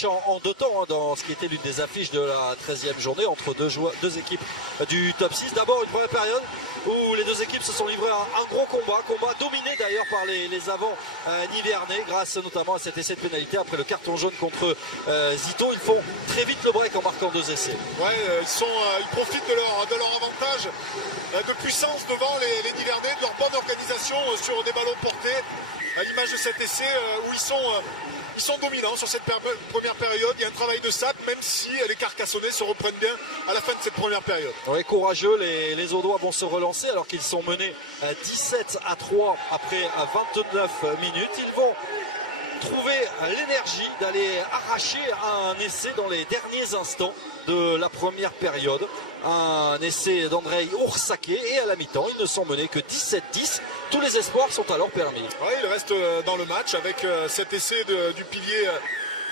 match en deux temps, hein, dans ce qui était l'une des affiches de la 13e journée entre deux équipes du top 6. D'abord une première période où les deux équipes se sont livrées à un gros combat dominé d'ailleurs par les avants nivernais, grâce notamment à cet essai de pénalité après le carton jaune contre Zito. Ils font très vite le break en marquant 2 essais. Ouais, ils profitent de leur avantage de puissance devant les Nivernais, de leur bonne organisation sur des ballons portés, à l'image de cet essai où ils sont dominants sur cette première période. Il y a un travail de sac, même si les Carcassonnais se reprennent bien à la fin de cette première période. Oui, courageux, les Audois vont se relancer alors qu'ils sont menés 17-3 après 29 minutes. Ils vont trouver l'énergie d'aller arracher un essai dans les derniers instants de la première période. Un essai d'Andrei Oursaké, et à la mi-temps, ils ne sont menés que 17-10. Tous les espoirs sont alors permis. Ouais, il reste dans le match avec cet essai du pilier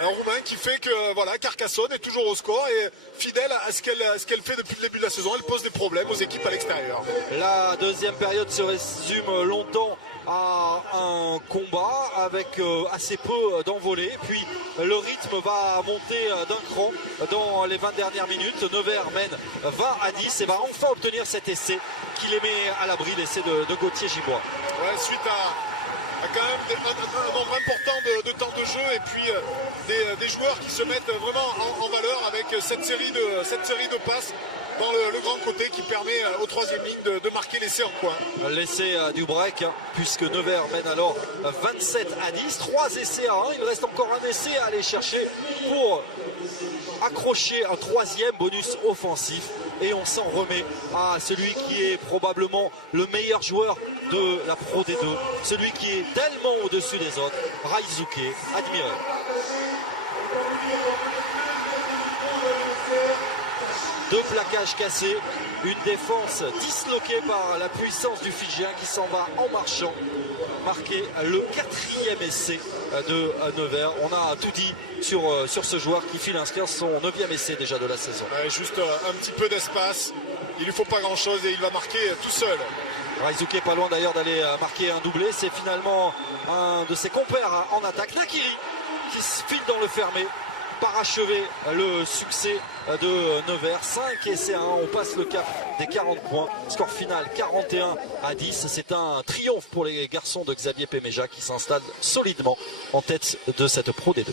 roumain qui fait que voilà, Carcassonne est toujours au score et fidèle à ce qu'elle fait depuis le début de la saison. Elle pose des problèmes aux équipes à l'extérieur. La deuxième période se résume longtemps à un combat avec assez peu d'envolées, puis le rythme va monter d'un cran dans les 20 dernières minutes. Nevers mène 20-10 et va enfin obtenir cet essai qui les met à l'abri, l'essai de Gauthier Gibois. Ouais, suite à quand même un nombre important de temps de jeu et puis des joueurs qui se mettent vraiment en valeur avec cette série de passes dans le grand côté qui permet au troisième ligne de marquer l'essai en coin. L'essai du break, puisque Nevers mène alors 27-10, 3 essais à 1. Il reste encore un essai à aller chercher pour accrocher un troisième bonus offensif. Et on s'en remet à celui qui est probablement le meilleur joueur de la Pro D2, celui qui est tellement au-dessus des autres, Raizuke Admiré. Deux plaquages cassés, une défense disloquée par la puissance du Fidjien qui s'en va en marchant marquer le 4e essai de Nevers. On a tout dit sur ce joueur qui file inscrire son 9e essai déjà de la saison. Ouais, juste un petit peu d'espace, il lui faut pas grand chose et il va marquer tout seul. Raizuke pas loin d'ailleurs d'aller marquer un doublé. C'est finalement un de ses compères en attaque, Nakiri, qui se file dans le fermé, parachever le succès de Nevers. 5 essais à 1, on passe le cap des 40 points. Score final 41-10. C'est un triomphe pour les garçons de Xavier Péméja qui s'installent solidement en tête de cette Pro D2.